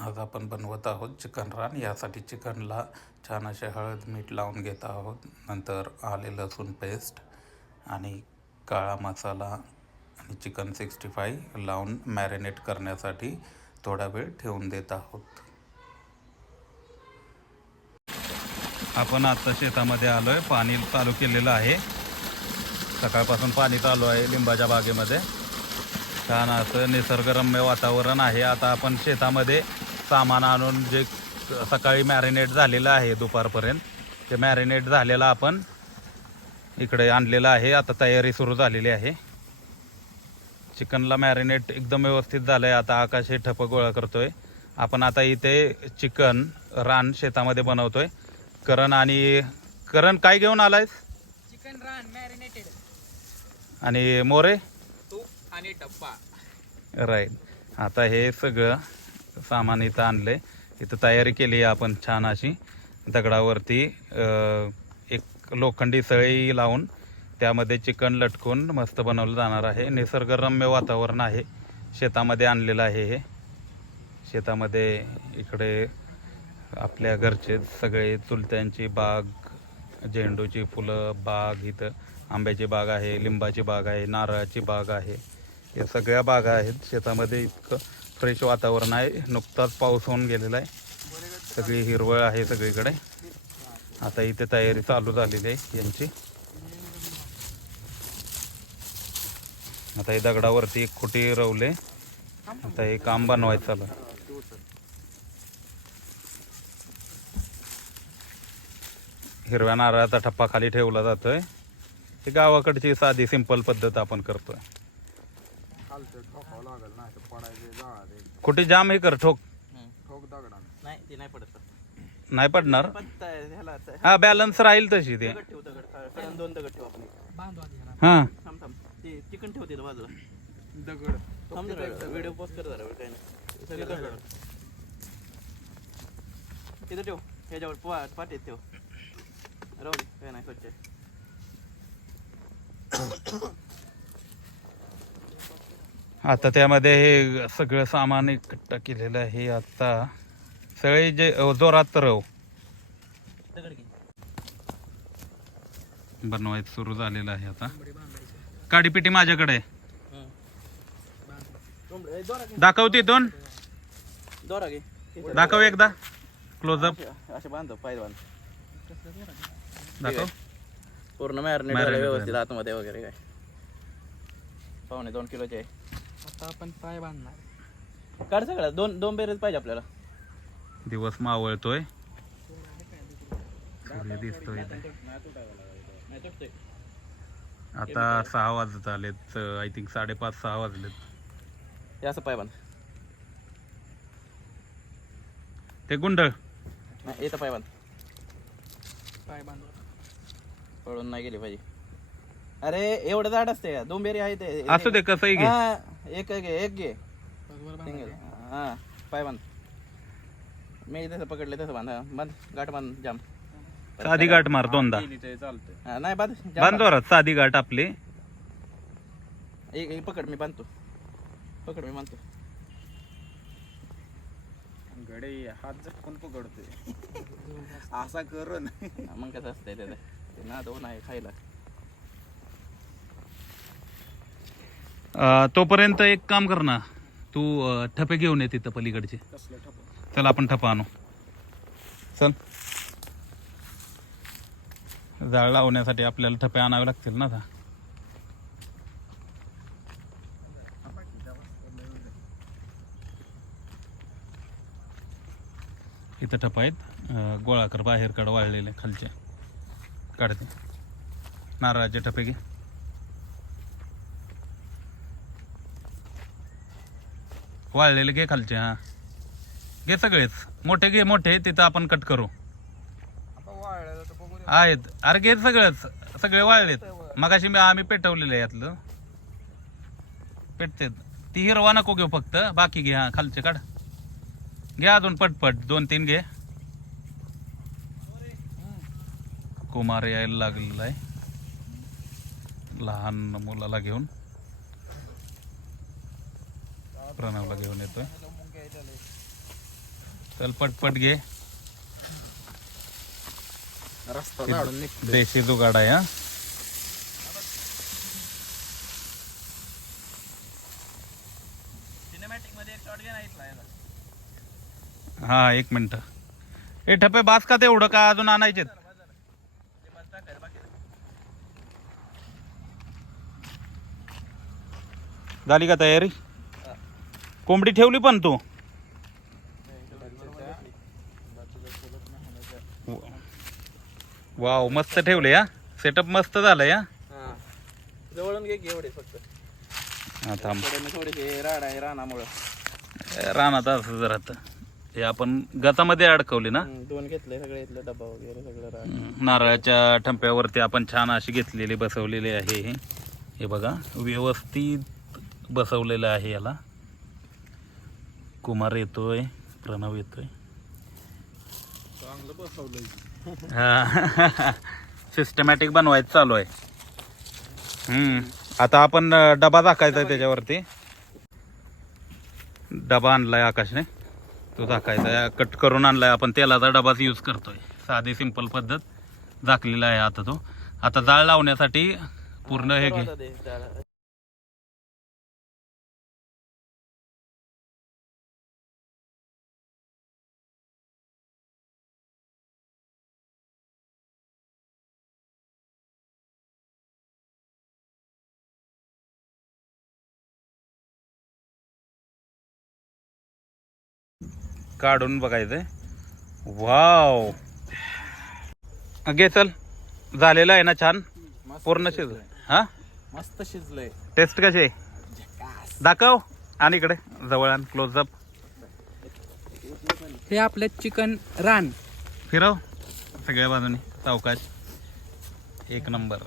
आज आपण बनवत आहोत चिकन रान. यासाठी चिकनला छान असे हळद मीठ लावून घेत आहोत. नंतर आले लसूण पेस्ट आणि काळा मसाला आणि चिकन सिक्स्टी फाय लावून मॅरिनेट करण्यासाठी थोडा वेळ ठेवून देत आहोत. आपण आता शेतामध्ये आलो आहे पाणी चालू केलेलं आहे. सकाळपासून पाणी चालू आहे लिंबाच्या बागेमध्ये. छान असं निसर्गरम्य वातावरण आहे. आता आपण शेतामध्ये सामान आणून जे सकाळी मॅरिनेट झालेलं आहे दुपारपर्यंत ते मॅरिनेट झालेलं आपण इकडे आणलेलं आहे. आता तयारी सुरू झालेली आहे. चिकनला मॅरिनेट एकदम व्यवस्थित झालं आहे आता आकाश हे ठप गोळा करतोय. आपण आता इथे चिकन रान शेतामध्ये बनवतोय. करण आणि करण काय घेऊन आलायस? चिकन रान मॅरिनेटेड आणि मोरे? तूप आणि डब्बा. राईट आता हे सगळं सामान इथं आणलं. आहे इथं तयारी केली आहे आपण छान अशी. दगडावरती एक लोखंडी सळई लावून त्यामध्ये चिकन लटकून मस्त बनवलं जाणार आहे. निसर्गरम्य वातावरण आहे. शेतामध्ये आणलेलं आहे हे. शेतामध्ये इकडे आपल्या घरचे सगळे चुलत्यांची बाग झेंडूची फुलं बाग इथं. आंब्याची बाग आहे लिंबाची बाग आहे नारळाची बाग आहे. या सगळ्या बागा आहेत. शेतामध्ये इतकं फ्रेश वातावरण आहे. नुकताच पाऊस होऊन गेलेला आहे. सगळी हिरवळ आहे सगळीकडे. आता इथे तयारी चालू झालेली आहे यांची. आता हे दगडावरती एक खुटी रवले. आता हे काम बनवायचं चालू हिरव्या नारळाचा ठप्पा खाली ठेवला जातोय. ही गावाकडची साधी सिंपल पद्धत आपण करतोय. खालचं ठोकावं लागल नाही तर पडायचे जाळा ते कुठे जाम हे कर ठोक. ठोक दगडा नाही ते नाही पडत नाही पडणार? ह्याला आता हा बॅलन्स राहील तशी ते. दगड ठेव दगड. दोन दगड ठेव आपण हा. थांब थांब. ते चिकन ठेव तिथं बाजूला. दगड. थांब जरा व्हिडिओ पोस्ट कर जरा काय नाही. सगळे दगड तिथं ठेव. ह्याच्यावर पा पाठीत ठेव. राहू दे काय नाही स्वच्छ आहे. आता त्यामध्ये हे सगळं सामान एकट्ठा केलेलं आहे. आता सगळे जे जोरात रव घे बनवायचं सुरू झालेलं आहे आता. काडीपिटी माझ्याकडे. दाखव तिथून घे दाखव एकदा. क्लोजअप असे- असे बांधतो पाय बांध दाखव पूर्ण मॅरिनेट व्यवस्थित आतमध्ये वगैरे काय. पावणे दोन किलोचे आहे. आता आपण पाय बांधणार. काढ सगळं. दोन दोन बेरेच पाहिजे आपल्याला. दिवस मावळतोय. सूर्य दिसतोय इथे. आता सहा वाजत आलेत आय थिंक साडेपाच सहा वाजलेत. हे असं पाय बांध. ते गुंडळ. नाही येतं पाय बांध. पाय बांधू. पळून नाही गेली पाहिजे. अरे एवढं जाड असते का? दोन बेरी आहे ते असू दे कसंही घे. हा, एक घे एक घे. सिंगल हा पाय बांध. मी जसं पकडले तसं बांध. बांध. गाठ बांध जाम. साधी गाठ मार दोनदा. हा, नाही बांध. जाम बांध जोरात साधी गाठ आपली. एक एक पकड मी बांधतो. पकड मी बांधतो. गडे हात झटकून पकडतोय? असा करून हा, मग कसं असतंय त्याचं? ते ना दोन आहे खायला. तोपर्यंत एक काम कर ना. तू ठपे घेऊन ये तिथं पलीकडचे. चल आपण ठपा आणू. चल. जाळ लावण्यासाठी आपल्याला ठपे आणावे लागतील ना आता. इथं ठपा आहेत. गोळाकर गोळा कर बाहेर काढ वाळलेले खालचे. काढते. नारळाचे ठपे घे. वाळलेले घे खालचे हा. घे सगळेच. मोठे घे मोठे तिथं आपण कट करू. आहेत. अरे घे सगळंच. सगळे वाळलेत. मगाशी मी आम्ही पेटवलेलं आहे यातलं. पेटते ती हिरवा नको घेऊ फक्त. बाकी घे हा खालचे काढ. घे अजून पटपट. दोन तीन घे. कुमार यायला लागलेला आहे लहान मुलाला घेऊन. प्रणवला घेऊन येतोय चल पटपट घे। देशी जुगाड आहे हा. हा एक मिनिट. ए ठप्पे बास का तेवढं का अजून आणायचे झाली का तयारी? कोंबडी ठेवली पण तू. वाव मस्त ठेवले हा? सेटअप मस्त झालंय हा हा. जवळून घे एवढे फक्त. थोडेसे राड आहे रानामुळं. रानात असं जरा आता. हे आपण गतामध्ये अडकवली ना? दोन घेतले सगळे इथले डब्बा वगैरे सगळं नारळाच्या ठंप्यावरती आपण छान अशी घेतलेली बसवलेली आहे हे. हे बघा व्यवस्थित बसवलेलं आहे याला. कुमार येतोय प्रणव येतोय. चांगलं बसवलंय. हा. सिस्टमॅटिक बनवायचं चालू आहे. हम्म. आता आपण डबा टाकायचा त्याच्यावरती. डबा आणलाय आकाशने. तो टाकायचा कट करून आणलाय आपण. तेलाचा डबाच यूज करतोय. साधी सिंपल पद्धत झाकलेला आहे आता तो. आता जाळ लावण्यासाठी पूर्ण हे घे. काढून बघायचंय वाव. घे चल. झालेलं आहे ना छान? मस्त पूर्ण. शिज हा? मस्त शिजलंय. टेस्ट कशी? आहे दाखव. आणि इकडे. जवळ आण. क्लोजअप हे आपलं चिकन रान. फिरव. सगळ्या बाजूने. सावकाश एक नंबर.